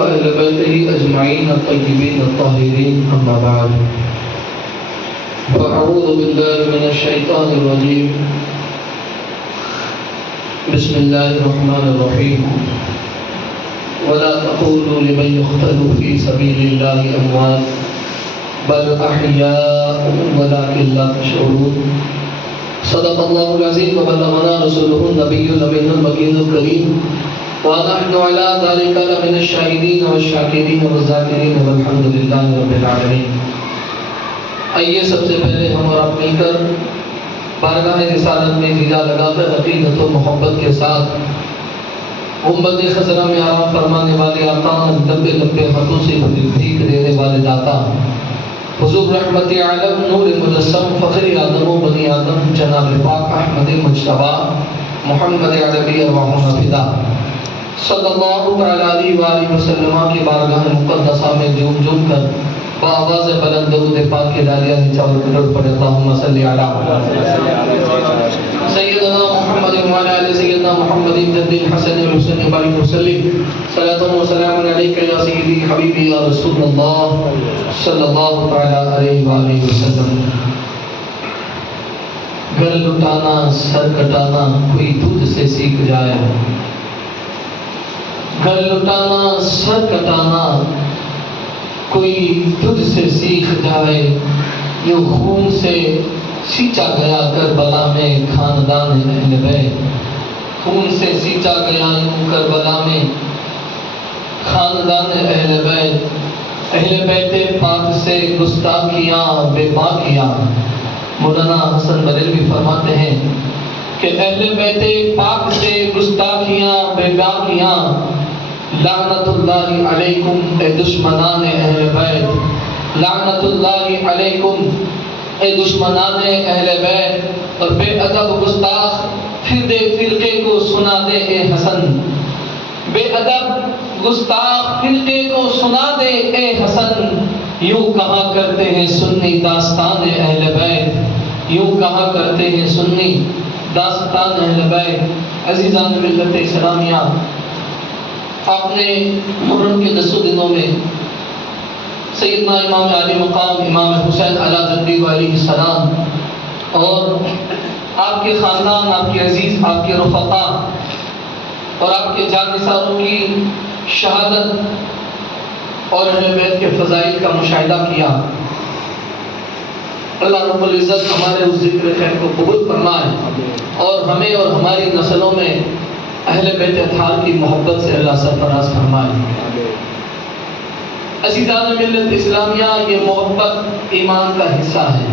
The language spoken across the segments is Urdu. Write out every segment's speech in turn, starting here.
وأهل بيته أجمعين الطيبين الطاهرين أما بعد فأعوذ بالله من الشيطان الرجيم بسم الله الرحمن الرحيم ولا تقولوا لمن يقتل في سبيل الله أموات بل أحياء ولكن لا تشعرون صدق الله العظيم وبلغنا رسوله النبي الأمين المكين الكريم ونحن على ذلك لمن الشاهدين والشاكرين والذاكرين والحمد لله رب العالمين. آئیے سب سے پہلے ہم اور آپ مل کر بارگاہ رسالت میں جیجا لگا کر عقیدت و محبت کے ساتھ گنبد خضرا میں آرام فرمانے والے آقا، لمبے لمبے ہاتھوں سے بھیک دینے والے داتا، حضور رحمت عالم نور مجسم فخر آدم و بنی آدم جناب پاک احمد مجتبی محمد عربی ارواحنا فدا صلی اللہ علیہ وآلہ وسلم کی بارگاہ مقدسہ میں جھوم جھوم کر بآواز بلند درود پاک کے دالیاں نچاور کر پڑے اللہم صلی علی سیدنا محمد وعلی آل سیدنا محمد جد الحسن والحسین بارک وسلم صلاۃ و سلام علیک یا سیدی حبیبی یا رسول اللہ صلی اللہ علیہ وآلہ وسلم. گھر لٹانا سر کٹانا کوئی دودھ سے سیکھ جائے، گھر لٹانا سر کٹانا کوئی دودھ سے سیکھ جائے، یوں خون سے سینچا گیا کربلا میں خاندان اہل بیت، خون سے سینچا گیا یوں کربلا میں خاندان اہل بیت. اہل بیت پاک سے گستاخیاں بے باکیاں. مولانا حسن بریلوی فرماتے ہیں کہ اہل بیت پاک سے گستاخیاں بے باکیاں، لعنت اللہ علیکم اے دشمنان اہل بیت، لعنت اللہ علیکم اے دشمنان اہل بیت. اور بے ادب گستاخ فرقے کو سنا دے اے حسن، بے ادب گستاخ فرقے کو سنا دے اے حسن. یوں کہا کرتے ہیں سنی داستان اہل بیت، یوں کہا کرتے ہیں سنی داستان اہل بیت. عزیزان ملت اسلامیہ، آپ نے محرم کے 10 دنوں میں سیدنا امام علی مقام امام حسین علیہ جدی علیہ السلام اور آپ کے خاندان، آپ کے عزیز، آپ کے رفقا اور آپ کے جانثاروں کی شہادت اور اہل بیت کے فضائل کا مشاہدہ کیا. اللہ رب العزت ہمارے اس ذکر خیر کو قبول فرمائے اور ہمیں اور ہماری نسلوں میں اہل بیت اطہار کی محبت سے اللہ سرفراز فرمائے. عزیزان ملت اسلامیہ، یہ محبت ایمان کا حصہ ہے.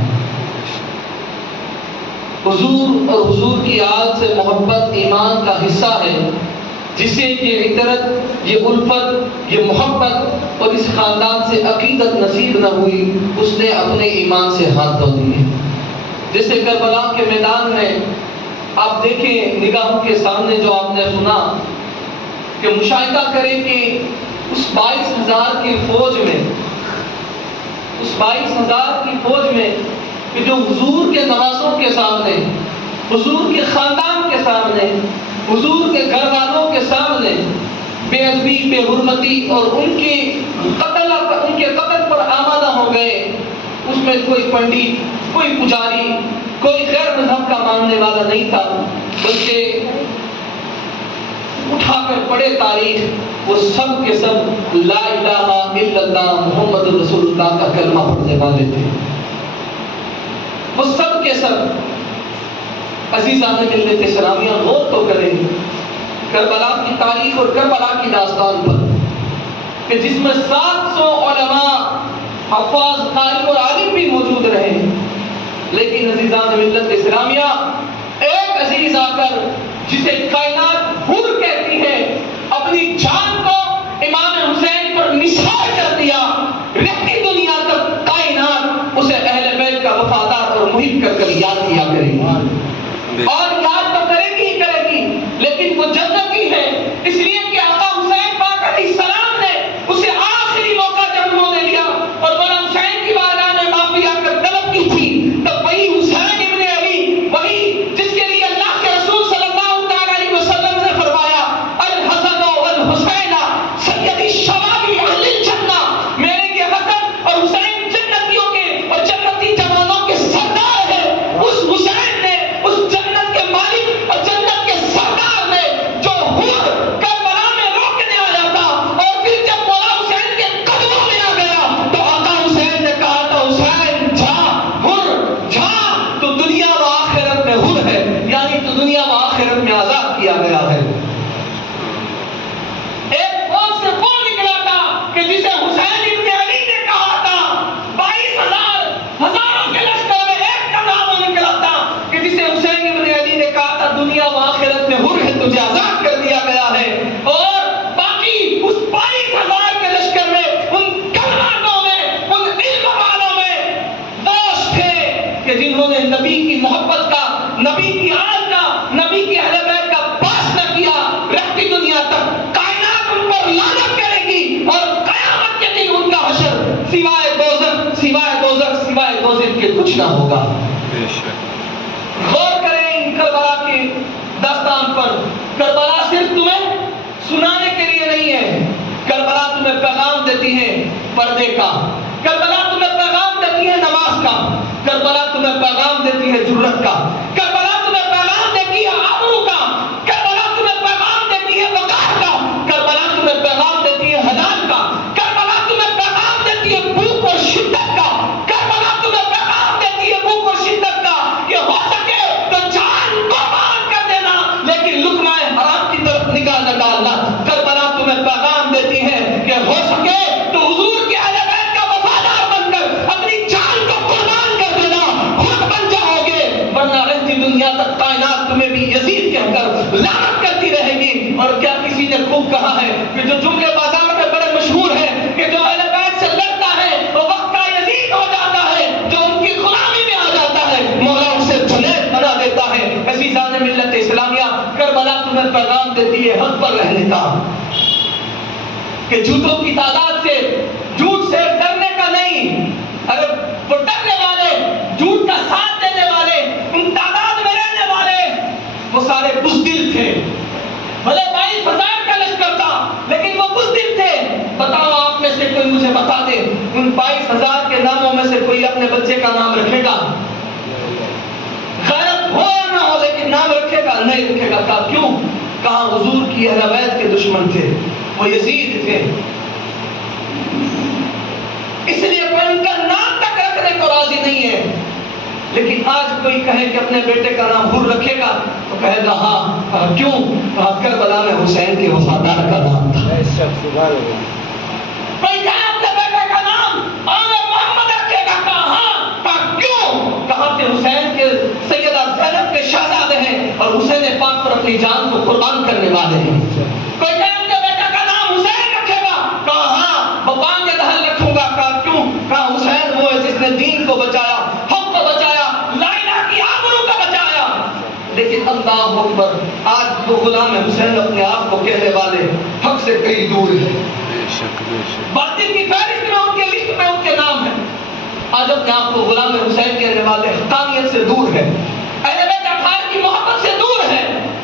حضور اور حضور کی آل سے محبت ایمان کا حصہ ہے. جسے یہ عطرت، یہ الفت، یہ محبت اور اس خاندان سے عقیدت نصیب نہ ہوئی، اس نے اپنے ایمان سے ہاتھ دھو دیے. جیسے کربلا کے میدان میں آپ دیکھیں، نگاہوں کے سامنے جو آپ نے سنا کہ مشاہدہ کریں کہ اس 22,000 کی فوج میں، اس 22,000 کی فوج میں کہ جو حضور کے نوازوں کے سامنے، حضور کے خاندان کے سامنے، حضور کے گھر والوں کے سامنے بے ادبی، بے حرمتی اور ان کے قتل پر آمادہ ہو گئے. اس میں کوئی پنڈت، کوئی پجاری، کوئی غیر مذہب کا ماننے والا نہیں تھا، بلکہ اٹھا کر پڑھے تاریخ، وہ سب کے سب لا الہ الا اللہ محمد رسول اللہ کا کلمہ پڑھنے والے تھے. وہ سب کے سب. عزیزان ملت اسلامیہ، غور تو کریں کربلا کی تاریخ اور کربلا کی داستان پر کہ جس میں 700 علماء، حفاظ، قاری اور عالم بھی موجود رہے. لیکن عزیزان ملت اسلامیہ، ایک عزیز آ کر جسے کائنات حر کہتی ہے، اپنی جان کو امام حسین پر نثار کر دیا. رہتی دنیا تک کائنات اسے اہل بیت کا وفادار اور محب کر کر یاد کیا کرے گی، اور یاد تو کرے گی ہی کرے گی، لیکن وہ جنتی ہے. اس لیے کہ آقا حسین پاک علیہ السلام نے اسے آخری موقع جب انہوں نے لیا اور مولا حسین کی بارگاہ میں معافی آ کر طلب کی تھی، تب وہی حسین ابن علی، وہی جس کے لیے اللہ کے رسول صلی اللہ علیہ وسلم نے فرمایا الحسن والحسین سید الشباب کچھ نہ ہوگا۔ غور کریں کربلا کی داستان پر۔ کربلا صرف تمہیں سنانے کے لیے نہیں ہے، کربلا تمہیں پیغام دیتی ہے پردے کا، کربلا تمہیں پیغام دیتی ہے نماز کا، کربلا تمہیں پیغام دیتی ہے جرت کا، کربلا تمہیں پیغام دیتی ہے آبرو کا، کربلا تمہیں پیغام دیتی ہے وقار کا، کربلا تمہیں پیغام دیتی ہے حلال کا، کربلا تمہیں پیغام دیتی ہے بھوک اور شدت کا، کربلا تمہیں پیغام دیتی ہے بھوک اور شدت کا کہ ہو سکے تو جان قربان کر دینا لیکن لقمہ حرام کی طرف نگاہ نہ ڈالنا۔ کربلا تمہیں پیغام دیتی ہے کہ ہو سکے تو حضور کے اہل بیت کا وفادار بن کر اپنی جان کو قربان کر دینا، خود بن جاؤ گے، ورنہ رہتی دنیا تک کائنات تمہیں بھی یزید کہہ کر لعنت کرتی رہے گی۔ اور کیا کسی نے خوب کہا ہے کہ جو جملے بازار میں بڑے مشہور ہیں کہ جو اہل بیت سے لڑتا ہے وہ وقت کا یزید ہو جاتا ہے، جو ان کی غلامی میں آ جاتا ہے مولا اسے جنید بنا دیتا ہے۔ عزیزان ملت اسلامیہ، کربلا تمہیں پیغام دیتی ہے حق پر رہنے کا، کہ جھوٹوں کی تعداد سے، جھوٹ سے ڈرنے کا نہیں۔ ارے وہ ڈرنے والے، جھوٹ کا ساتھ دینے والے، ان تعداد میں رہنے والے وہ سارے بزدل تھے۔ بھلے 22,000 کا لشکر تھا لیکن وہ بزدل تھے۔ بتاؤ آپ میں سے کوئی مجھے بتا دے ان 22,000 کے ناموں میں سے کوئی اپنے بچے کا نام رکھے گا؟ غیرت ہو یا نہ ہو لیکن نام رکھے گا؟ نہیں رکھے گا۔ کہا کیوں؟ کہا حضور کی اہل بیت کے دشمن تھے، وہ یزید تھے، اس لیے کوئی ان کا نام تک رکھنے کو راضی نہیں ہے۔ لیکن آج کوئی کہے کہ اپنے بیٹے کا نام حر رکھے گا تو کہے گا ہاں۔ کیوں؟ کہا کربلا میں حسین کے وفادار کا نام تھا۔ کوئی کہے اپنے بیٹے کا نام آل محمد رکھے گا، کہا ہاں۔ کہا کیوں؟ کہا کہ حسین کے سیدہ زینب کے شہزادے ہیں اور حسین پاک پر اپنی جان کو قربان کرنے والے ہیں۔ کوئی کہے اپنے بیٹے کا نام حسین رکھے گا، کہا ہاں۔ وہ بانگ دہل رکھوں گا، کہا کیوں؟ کہا حسین وہ ہے جس نے دین کو بچایا، حق کو بچایا، لا الہ کی آبرو کو بچایا۔ لیکن اللہ اکبر، آج وہ غلام حسین اپنے آپ کو کہنے والے حق سے کئی دور ہیں۔ باطل کی فہرست میں ان کے لسٹ میں ان کے نام ہیں۔ آج اپنے آپ کو غلام حسین کہنے والے حقانیت سے دور ہے، اہل بیت اطہار کی محبت سے دور ہے۔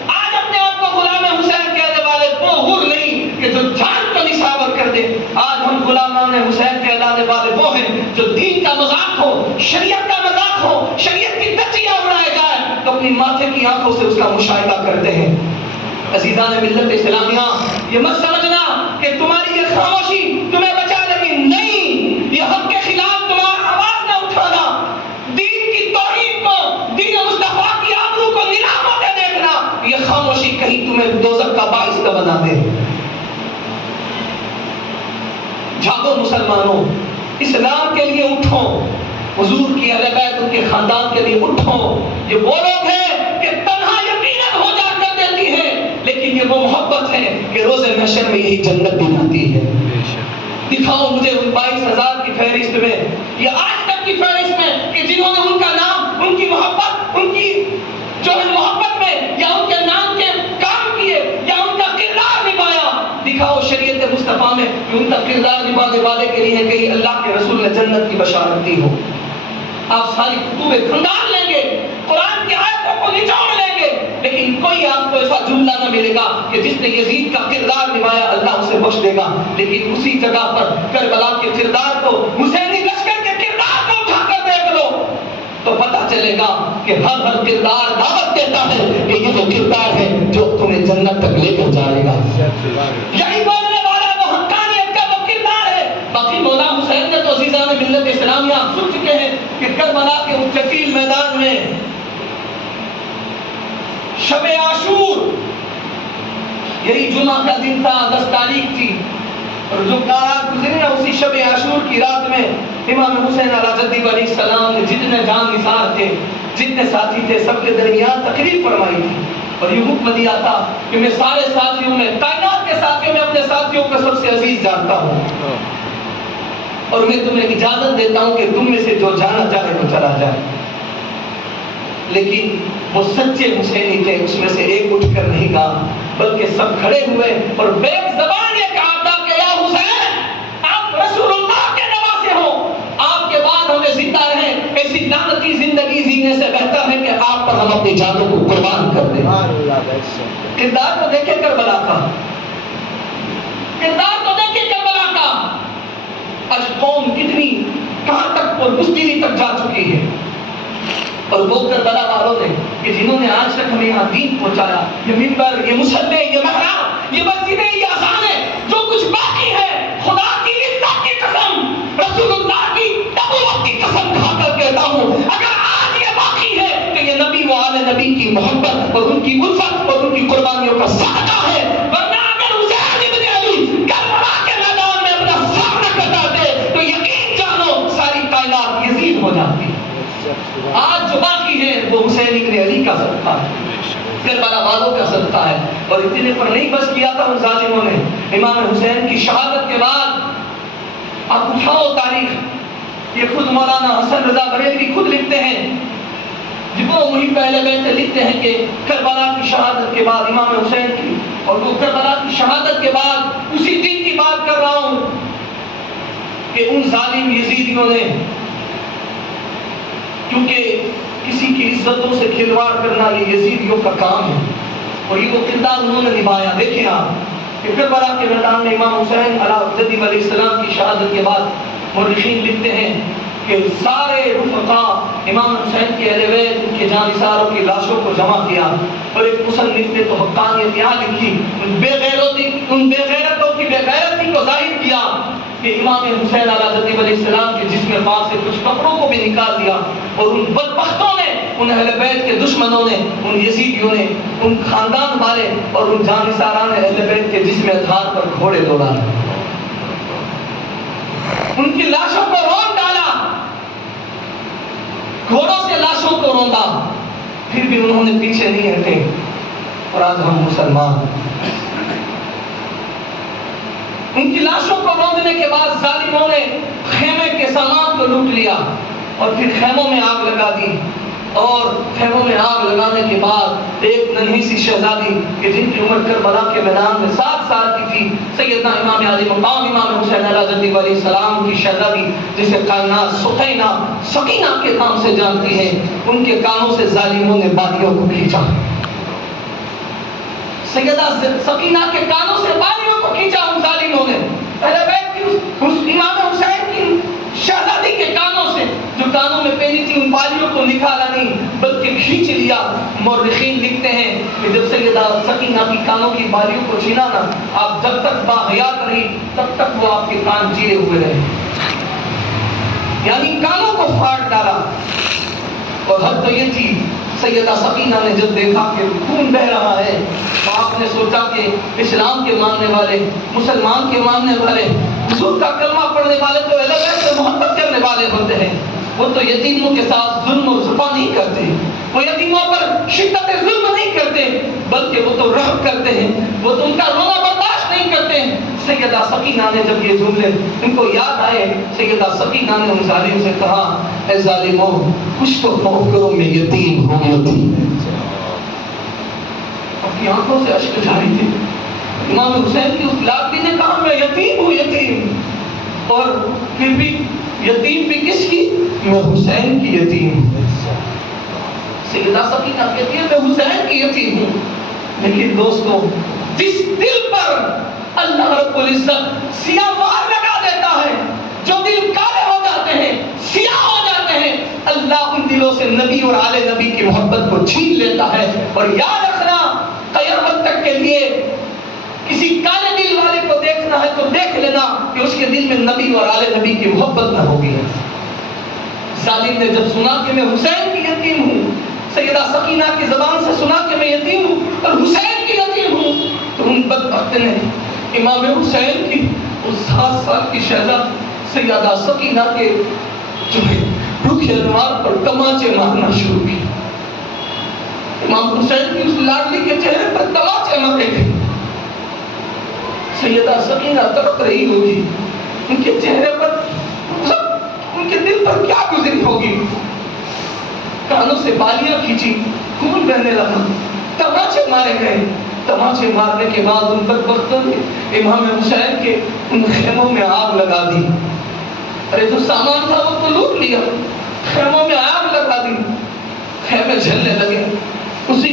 آج اپنے آپ کو غلام حسین کہنے والے وہ حر نہیں کہ جو جان کو نشاور کر دے۔ آج ہم غلامان حسین کہلانے والے وہ ہیں جو دین کا مذاق ہو، شریعت کا مذاق ہو، شریعت کی دھجیاں اڑائے جائے تو اپنی ماتھے کی آنکھوں سے اس کا مشاہدہ کرتے ہیں۔ عزیزان ملت اسلامیہ، یہ مت سمجھنا کہ تمہاری یہ خاموشی تمہیں بچا لے گی، نہیں۔ یہ حق کے خلاف تمہارا آواز نہ اٹھانا، دین کی توہین کو، دین مصطفیٰ کی آبرو کو نیلام ہوتے دیکھنا، یہ خاموشی کہیں تمہیں دوزخ کا باعث نہ بنا دے۔ جاگو مسلمانوں، اسلام کے لیے اٹھو، حضور کی اہل بیت ان کے خاندان کے لیے اٹھو۔ یہ وہ لوگ ہیں کہ تنہا یقیناً ہو جا کر دیتی ہے، لیکن یہ وہ محبت ہے کہ روز محشر میں یہی جنت بھی آتی ہے۔ دکھاؤ مجھے ان 22,000 کی فہرست میں یا آج تک کی فہرست میں کہ جنہوں نے ان کا نام، ان کی محبت، ان کی جو ہے محبت میں یا ان کے نام کے کام کیے یا ان کا کردار نبھایا۔ دکھاؤ شریعت مصطفیٰ میں کہ ان کا کردار نبھانے والے کے لیے کہیں اللہ کے رسول نے جنت کی بشارت دی ہو۔ آپ ساری کتبیں خندان لیں گے، قرآن کی آیتوں کو نچوڑ لیں گے، لیکن کوئی آپ کو ایسا جملہ نہ ملے گا کہ جس نے یزید کا کردار نبھایا اللہ اسے بخش دے گا۔ لیکن اسی جگہ پر کربلا کے کردار کو، حسینی لشکر کے کردار کو اٹھا کر دیکھ لو تو پتہ چلے گا کہ ہر کردار دعوت دیتا ہے کہ یہ وہ کردار ہے جو تمہیں جنت تک لے کر جائے گا۔ یہی بولنے والا وہ حقانیت کا وہ کردار ہے۔ باقی مولا حسین نے تو عزیزان ملت اسلامیہ آپ سن چکے ہیں کہ کربلا کے مستقل میدان میں شب عاشور، یہی جمعہ کا دن تھا، 10 تاریخ تھی، اور جو رات گزری نا اسی شب عاشور کی رات میں امام حسین علیہ جدی علیہ السلام نے جتنے جان نثار تھے، جتنے ساتھی تھے، سب کے درمیان تقریر فرمائی تھی اور یہ حکم دیا تھا کہ میں سارے ساتھیوں میں، کائنات کے ساتھیوں میں اپنے ساتھیوں کو سب سے عزیز جانتا ہوں اور میں تمہیں اجازت دیتا ہوں کہ تم میں سے جو جانا چاہے وہ چلا جائے۔ لیکن وہ سچے حسینی تھے، اس میں سے ایک اٹھ کر نہیں کہا بلکہ سب کھڑے ہوئے اور بے زبان یہ کہا تھا کہ یا حسین آپ رسول اللہ کے نواسے ہو، آپ کے بعد ہمیں زندہ رہیں ایسی لعنت قربان کر دے. کردار کو دیکھے کربلا کا، کردار کو دیکھے کربلا کا. آج قوم کتنی کہاں تک پربزدلی تک جا چکی ہے. اور وہ کربلا والوں نے کہ جنہوں نے آج تک ہمیں یہاں دین پہنچایا، یہ منبر، یہ مصلی، یہ محراب، یہ مسجدیں، یہ اذانیں، جو کچھ باقی ہے، خدا کی عزت کی قسم، رسول اللہ کی نبوت کی قسم کھا کر کہتا ہوں، اگر آج یہ باقی ہے تو یہ نبی و آل نبی کی محبت اور ان کی الفت اور ان کی قربانیوں کا صدقہ ہے. ورنہ اگر حسین ابن علی کربلا کے میدان میں اپنا سر نہ کٹا دے تو یقین جانو ساری کائنات یزید ہو جاتی. آج جو باقی ہے وہ حسین ابن علی کا صدقہ ہے، کربلا والوں کا صدقہ ہے. اور اتنے پر نہیں بس کیا تھا ان ظالموں نے. امام حسین کی شہادت کے بعد آپ اٹھاؤ تاریخ، یہ خود مولانا حسن رضا بریلوی خود لکھتے ہیں، جب وہ وہی پہلے بیٹھے لکھتے ہیں کہ کربلا کی شہادت کے بعد امام حسین کی، اور وہ کربلا کی شہادت کے بعد اسی دن کی بات کر رہا ہوں کہ ان ظالم یزیدیوں نے، کیونکہ کسی کی عزتوں سے کھلواڑ کرنا یہ یزیدیوں کا کام ہے، اور یہ وہ کردار انہوں نے نبھایا. دیکھیں آپ کہ کربلا کے میدان میں امام حسین علیہ السلام کی شہادت کے بعد مورخین لکھتے ہیں کہ سارے رفقا امام حسین کے اہل بیت ان کے جانثاروں کی لاشوں کو جمع کیا، اور ایک مصنف نے تو حقانیت یہاں لکھی، ان بے غیرتوں کی بے غیرتی کو ظاہر کیا کہ امام حسین علیہ السلام کے جسم پاک سے کچھ کپڑوں کو بھی نکال دیا، اور ان بدبختوں نے، ان اہل بیت کے دشمنوں نے، ان یزیدیوں نے، ان خاندان والے اور ان جانثاران اہل بیت کے جسم اطہار پر گھوڑے دوڑائے، ان کی لاشوں کو رون ڈالا، گھوڑوں سے لاشوں کو روندا. پھر بھی انہوں نے پیچھے نہیں ہٹے. اور آج ہم مسلمان ان کی لاشوں کو روندنے کے بعد ظالموں نے خیمے کے سامان کو لوٹ لیا اور پھر خیموں میں آگ لگا دی. اور خیموں میں آگ لگانے کے بعد ایک ننھی سی شہزادی کہ جن کی عمر کربلا کے میدان میں 7 سال کی تھی، سیدنا امام علی مقام امام حسین علیہ السلام کی شہزادی، جسے کائنات سکینہ کے نام سے جانتی ہے، ان کے کانوں سے ظالموں نے بالیوں کو کھینچا. سیدہ سکینہ کے کانوں سے بالیوں کو کھینچا ان ظالموں نے. اہل بیت کی اس امام حسین کی شہزادی کے کانوں سے، جو کانوں میں پہنی تھی، ان بالیوں کو نکالا نہیں بلکہ کھینچ لیا. مورخین لکھتے ہیں کہ جب سیدہ سکینہ کی کانوں کی بالیوں کو چھینا نا، آپ جب تک باحیات رہی تب تک وہ آپ کے کان چیرے ہوئے رہے، یعنی کانوں کو پھاڑ ڈالا. اور حد تو یہ تھی، سیدہ سکینہ نے جب دیکھا کہ خون بہ رہا ہے تو آپ نے سوچا کہ اسلام کے ماننے والے، مسلمان کے ماننے والے، حضور کا کلمہ پڑھنے والے تو اہل بیت سے محبت کرنے والے ہوتے ہیں، وہ تو یتیموں کے ساتھ ظلم و جفا نہیں کرتے، وہ یتیموں پر شدت ظلم نہیں کرتے، بلکہ وہ تو رحم کرتے ہیں، وہ تو ان کا رونا برداشت نہیں کرتے. سیدہ سکینہ نے جب یہ جملے ان کو یاد آئے، سیدہ سکینہ نے ان ظالم سے کہا، اے ظالموں، کچھ تو خوف کرو، میں یتیم ہوں. اپنی آنکھوں سے اشک جاری تھے. امام حسین کی اس لاڈلی نے کہا، میں یتیم ہوں، یتیم. اور پھر بھی یتیم بھی کس کی؟ میں حسین کی یتیم ہوں. سیدہ سکینہ کہتی ہے، میں حسین کی یتیم ہوں. لیکن دوستوں، جس دل پر اللہ رب العزت سیاہ مہر لگا دیتا ہے، جو دل کالے ہو جاتے ہیں، سیاہ ہو جاتے ہیں، اللہ ان دلوں سے نبی اور آل نبی کی محبت کو چھین لیتا ہے. اور یاد رکھنا، قیامت تک کے لیے کسی کالے دل والے کو دیکھنا ہے تو دیکھ لینا کہ اس کے دل میں نبی اور آل نبی کی محبت نہ ہوگی. ظالم نے جب سنا کہ میں حسین کی یتیم ہوں، سیدہ سکینہ کی زبان سے سنا کہ میں یتیم ہوں اور حسین کی یتیم ہوں، تو ان بدبخت نے امام حسین کی اس 7 سال کی شہزادی سیدہ سکینہ کے جو ہے رخ انوار پر تماچے مارنا شروع کی. امام حسین کی اس لاڈلی کے چہرے پر تماچے مارے گئے. سیدہ سکینہ تڑپ رہی ہوگی، ان کے چہرے پر، ان کے دل پر کیا گزری ہوگی. کانوں سے بالیاں کھینچی، خون بہنے لگا، تماچے مارے گئے. تماچے مارنے کے بعد ان بدبختوں نے امام حسین کے ان خیموں میں آگ لگا دی. ارے جو سامان تھا وہ تو لوٹ لیا، خیموں میں آگ لگا دی، خیمے جلنے لگے. اسی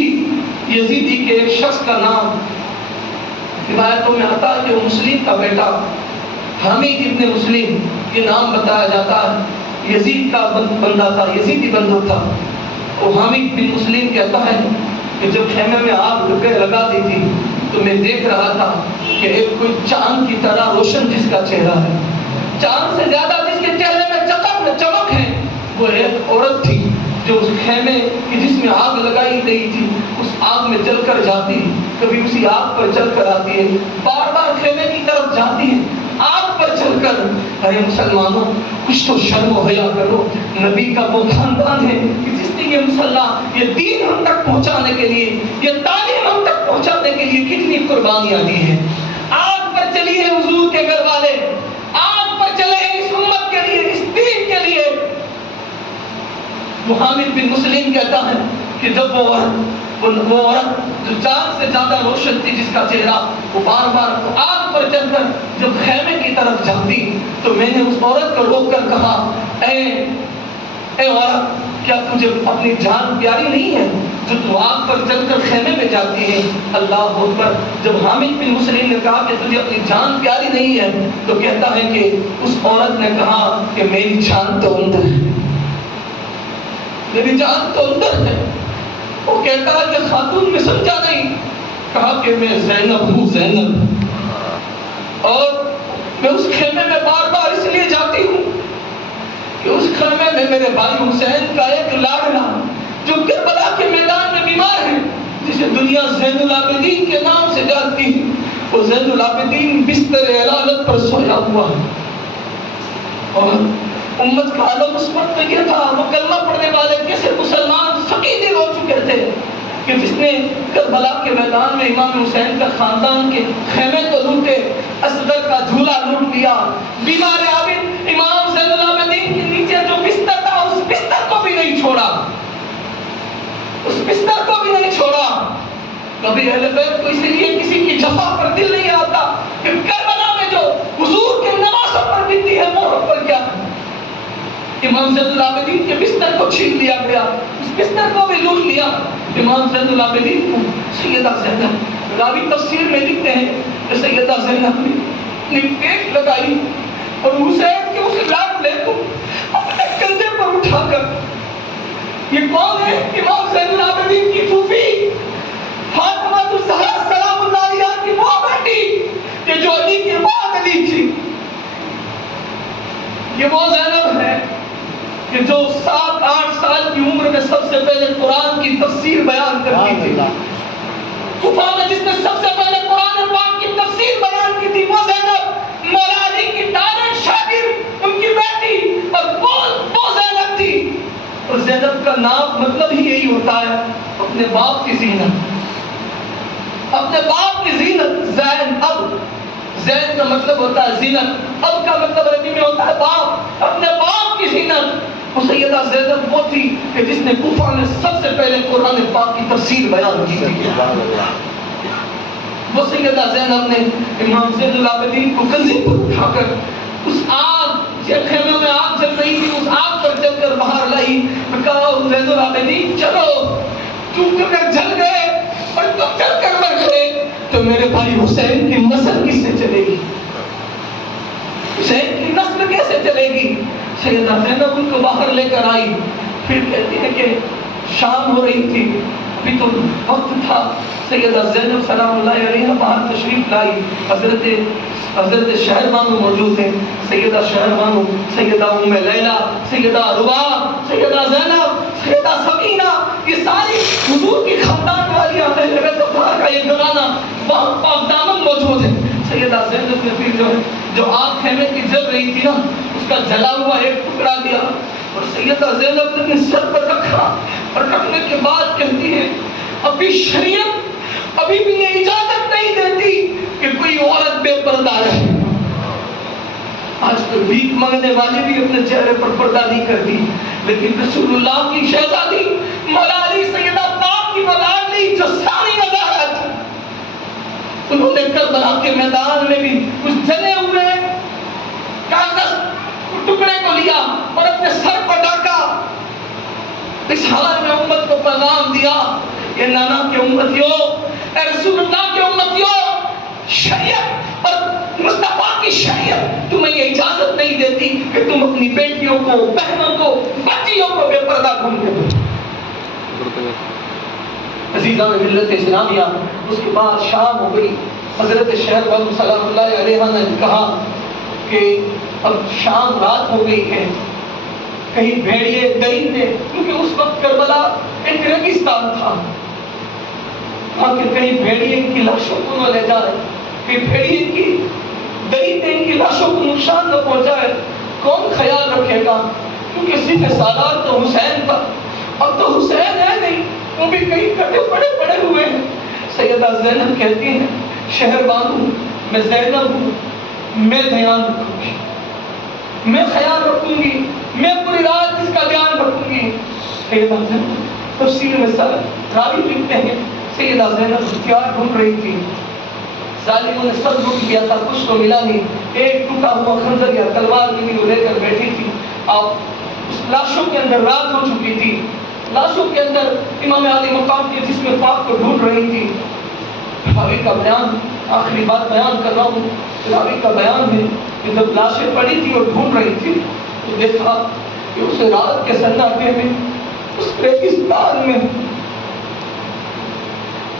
یزیدی کے ایک شخص کا نام روایتوں میں آتا ہے کہ وہ مسلم کا بیٹا حامد ابن مسلم یہ نام بتایا جاتا ہے، یزید کا بندہ تھا، یزیدی بندہ تھا۔ وہ حامد بن مسلم کہتا ہے کہ جب خیمے میں آگ لگا دی تھی تو میں دیکھ رہا تھا کہ ایک کوئی چاند کی طرح روشن جس کا چہرہ ہے، چاند سے زیادہ جس کے چہرے میں چمک ہے، وہ ایک عورت تھی جو اس خیمے کی جس میں آگ لگائی گئی تھی اس آگ میں چل کر جاتی، کبھی اسی آگ پر چل کر آتی ہے، بار بار خیمے کی طرف جاتی ہے آگ پر چل کر۔ ارے مسلمانوں کچھ تو شرم و حیا کرو، نبی کا وہ خاندان ہے کہ جس نے یہ مسلح، یہ دین ہم تک پہنچانے کے لیے، یہ تعلیم ہم تک پہنچانے کے لیے کتنی قربانیاں دی ہیں۔ آگ پر چلی ہے حضور کے گھر والے، آگ پر چلے ہیں اس امت کے لیے، اس دین کے لیے۔ حامد بن مسلم کہتا ہے کہ جب وہ عورت جو چاند سے زیادہ روشن تھی جس کا چہرہ، وہ بار بار آگ پر چل کر جب خیمے کی طرف جاتی تو میں نے اس عورت کو روک کر کہا، اے عورت، کیا تجھے اپنی جان پیاری نہیں ہے جو تو آگ پر چل کر خیمے میں جاتی ہے؟ اللہ اکبر۔ جب حامد بن مسلم نے کہا کہ تجھے اپنی جان پیاری نہیں ہے تو کہتا ہے کہ اس عورت نے کہا کہ میری جان تو اندر ہے، میری جان تو اندر ہے۔ وہ کہتا ہے کہ خاتون میں سمجھا نہیں، کہا کہ میں زینب ہوں، زینب، اور میں اس خیمے میں بار بار اس لیے جاتی ہوں کہ اس خیمے میں میرے بھائی حسین کا ایک لاڈلا جو کربلا کے میدان میں بیمار ہے، جسے دنیا زین العابدین کے نام سے جانتی ہے، وہ زین العابدین بستر علالت پر سویا ہوا ہے۔ اور امت کا عالم اس وقت یہ تھا، وہ کلمہ پڑھنے والے کیسے مسلمان فقیر ہو چکے تھے کہ جس نے کربلا کے میدان میں امام حسین کا خاندان کے خیمے تو لوٹے، اصغر کا جھولا لوٹ لیا، بیمار عابد امام زین العابدین کے نیچے جو بستر تھا اس بستر کو بھی نہیں چھوڑا، اس بستر کو بھی نہیں چھوڑا۔ کبھی اہل بیت کو اسی لیے کسی کی جفا پر دل نہیں آتا کہ کربلا میں جو حضور کے نواسوں پر بیتی ہے وہ ہم پر کیا ہے۔ امام زین العابدین کے بستر کو چھین لیا گیا، اس بستر کو بھی لوٹ لیا۔ امام زین العابدین کو سیدہ زینب راوی تفسیر میں لکھتے ہیں کہ سیدہ زینب نے پیٹ لگائی اور حسین کے اس لاڈلے کو اپنے کندھے پر اٹھا کر، یہ کون ہے؟ امام زین العابدین کی پھوپھی فاطمہ الزہرا سلام اللہ علیہا کی وہ بیٹی کہ جو علی کی بعد علی تھی، یہ وہ زینب ہے کہ جو 7-8 سال کی عمر میں سب سے پہلے قرآن کی تفسیر بیان کرتی تھی، کوفہ میں جس نے سب سے پہلے قرآن پاک کی تفسیر بیان کی تھی وہ زینب، مولا علی کی ڈائریکٹ شاگرد ان کی بیٹی، اور وہ زینب تھی۔ اور زینب کا نام مطلب ہی یہی ہوتا ہے اپنے باپ کی زینت، اپنے باپ کی زینت۔ زین اب، زین کا مطلب ہوتا ہے زینت، اب کا مطلب عربی میں ہوتا ہے باپ، اپنے باپ کی زینت۔ وہ سیدہ زینب وہ تھی کہ جس نے کوفہ میں سب سے پہلے قرآن پاک کی تفسیر بیان کی تھی۔ وہ سیدہ زینب نے امام زین العابدین کو کندھے پر اٹھا کر اس آگ، یہ خیمے میں آگ جل رہی تھی، اس آگ پر چل کر باہر لائی، کہا زین العابدین چلو، تم اگر جل گئے اور تم جل کر مر گئے تو میرے بھائی حسین کی نسل کس سے چلے گی؟ حسین کی نسل کیسے چلے گی؟ سیدہ زینب ان کو باہر لے کر آئی، پھر کہتی ہے کہ شام ہو رہی تھی، ابھی تو وقت تھا، سیدہ زینب سلام اللہ علیہا باہر تشریف لائی، حضرت شہربانو موجود ہیں، سیدہ شہربانو، سیدہ ام لیلہ، سیدہ رباب، سیدہ زینب، سیدہ سکینہ، یہ ساری حضور کی خاندان والی اہل بیت کا یہ گھرانہ وہاں پاک دامن موجود ہے۔ سیدہ زینب نے پھر جو آگ خیمے کی جل رہی تھی نا، اس کا جلا ہوا ایک ٹکڑا دیا اور سیدہ زینب نے اپنے سر پر رکھا، اور رکھنے کے بعد کہتی ہے ابھی شریعت ابھی بھی یہ اجازت نہیں دیتی کہ کوئی عورت بے پردہ رہے۔ آج تو بھیک مانگنے والے بھی اپنے چہرے پر پردہ نہیں کرتی، لیکن رسول اللہ کی شہزادی مولا علی سیدہ پاک کی اولاد جو ساری وضاحت، انہوں نے کربلا کے میدان میں بھی اس جلے ہوئے کاغذ ٹکڑے کو لیا اور اپنے سر پر ڈاکا، اس حال میں امت کو پیغام دیا یہ نانا کے امتیوں، اے رسول اللہ کے امتیوں، شریعت اور مصطفیٰ کی شریعت تمہیں یہ اجازت نہیں دیتی کہ تم اپنی بیٹیوں کو، بہنوں کو، بچیوں کو بے پردہ گھومنے دو۔ عزیزان ملت اسلامیہ، اس کے بعد شام ہو گئی، حضرت شہر بانو سلام اللہ علیہ نے کہا کہ اب شام رات ہو گئی ہے، کہیں بھیڑیے غریب نے، کیونکہ اس وقت کربلا ایک ریگستان تھا، کہا کہ کہیں بھیڑیے ان کی لاشوں کو نہ لے جائے، کہ بھیڑیے کی غریب نے ان کی لاشوں کو نقصان نہ پہنچائے، کون خیال رکھے گا؟ کیونکہ صرف سالار تو حسین تھا، اب تو حسین ہے نہیں، وہ بھی کئی کٹے پڑے ہوئے ہیں۔ سیدہ زینب کہتی ہیں شہر بانو میں زینب ہوں، میں دھیان رکھوں گی، میں خیال رکھوں گی، میں پوری رات اس کا دھیان رکھوں گی۔ سیدہ زینب تفسیر میں راوی لکھتے ہیں سیدہ زینب ہتھیار ڈھونڈ رہی تھی، ظالموں نے سب لوٹ لیا تھا، کچھ تو ملا نہیں، ایک ٹوٹا ہوا خنجر یا تلوار ملی وہ لے کر بیٹھی تھی۔ اب اس لاشوں کے اندر رات ہو چکی تھی، لاشوں کے اندر امام علی مقام کے جسم پاک کو ڈھونڈ رہی تھی۔ راوی کا بیان، آخری بات بیان کر رہا ہوں، راوی کا بیان ہے کہ جب لاشیں پڑی تھی اور ڈھونڈ رہی تھی تو دیکھا کہ اس رات کے سناٹے میں، اس ریگستان میں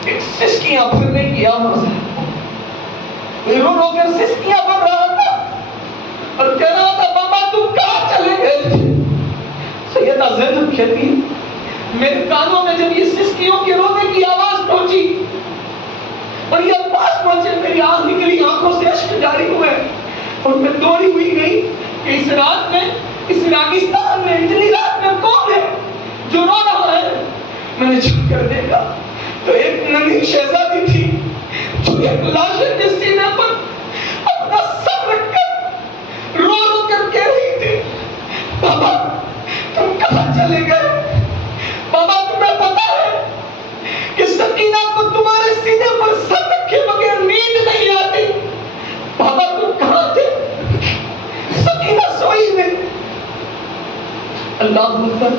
ایک سسکیاں پھرنے کی آواز ہے، رو رو کر سسکیاں پڑ رہا تھا اور کہہ رہا تھا بابا تم کہاں چلے گئے تھے؟ سیدہ زینب کہتی ہے میرے کانوں میں جب یہ سسکیوں کے رونے کی آواز پہنچی اور یہ پاس پہنچے، میری آنکھ نکلی، آنکھوں سے اشک جاری ہوئے اور میں دوڑی ہوئی گئی کہ اس رات میں، اس راگستان میں، اتنی رات میں کون ہے جو رو رہا ہے؟ میں نے چھپ کر دیکھا تو ایک ننھی شہزادی تھی جو ایک لاشے کے سینے پر اپنا سر رکھ کر رو رو کر کہہ رہی تھی بابا تم کہاں چلے گئے؟ بابا تمہیں پتا ہے کہ سکینہ کو تمہارے سینے پر سر رکھے بغیر نیند نہیں آتی، بابا تم کہاں تھے؟ سکینہ سوئی میں۔ اللہ اکبر۔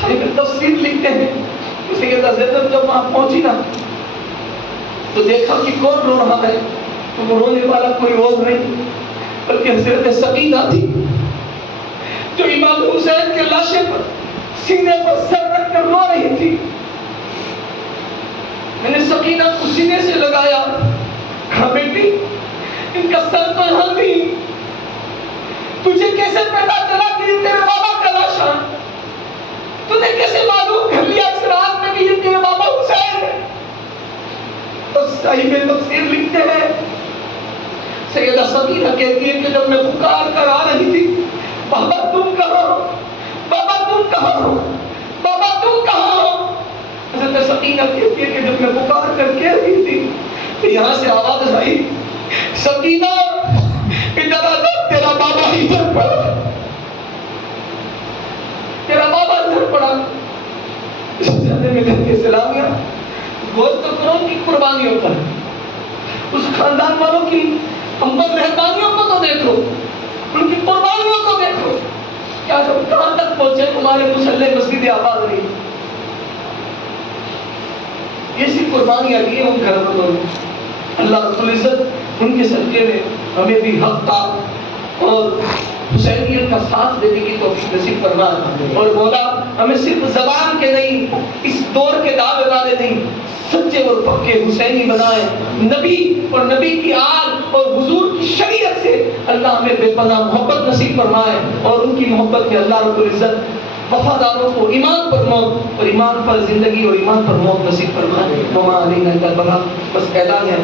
صاحب تفسیر لکھتے ہیں سیدہ زینب جب وہاں پہنچی نا تو دیکھا کہ کون رو رہا ہے، تو وہ رونے والا کوئی اور نہیں بلکہ حضرت سکینہ تھی جو امام حسین کے لاشے پر سینے پر سر رکھ کر رو رہی تھی۔ میں نے سکینہ کو سینے سے لگایا، کہا بیٹی ان کا سر تو یہاں نہیں، تجھے کیسے پتا چلا کہ یہ تیرے بابا کا لاش ہے؟ تجھے کیسے معلوم کر لیا اس رات میں کہ یہ تیرے بابا حسین ہے؟ تو صحیح میں تفسیر لکھتے ہیں سیدہ سکینہ کہتی ہے کہ جب میں پکار کر آ رہی تھی بابا تم کہاں ہو، بابا تم کہاں ہو، بابا تم کہاں ہو؟ حضرت سکینہ کہتی ہے کہ جب میں پکار کر کہہ رہی تھی تو یہاں سے آواز آئی سکینہ ادھر آ جا، تیرا بابا ادھر پڑا، تیرا بابا ادھر پڑا۔ میں کہتے سلامیہ غور تو کرو کی قربانیوں پر، اس خاندان والوں کی ہمدرد مہربانیوں کو تو دیکھو، ان کی قربانیوں کو دیکھو، کیا جب کہاں تک پہنچے تمہارے مسلح مسجد آباد نہیں؟ ایسی قربانیاں دیے ان گھر والوں نے۔ اللہ رب العزت ان کے صدقے میں ہمیں بھی حق کا اور حسینیت کا ساتھ دینے کی توفیق نصیب فرمائے، اور مولا ہمیں صرف زبان کے نہیں، اس دور کے دعوے والے نہیں، سچے اور پکے حسینی بنائے، نبی اور نبی کی آل اور حضور کی شریعت سے اللہ ہمیں بے پناہ محبت نصیب فرمائے، اور ان کی محبت میں اللہ رب العزت وفاداروں کو ایمان پر موت اور ایمان پر زندگی اور ایمان پر موت نصیب فرمائے۔ وما علینا الا البلاغ، بس اعلان ہے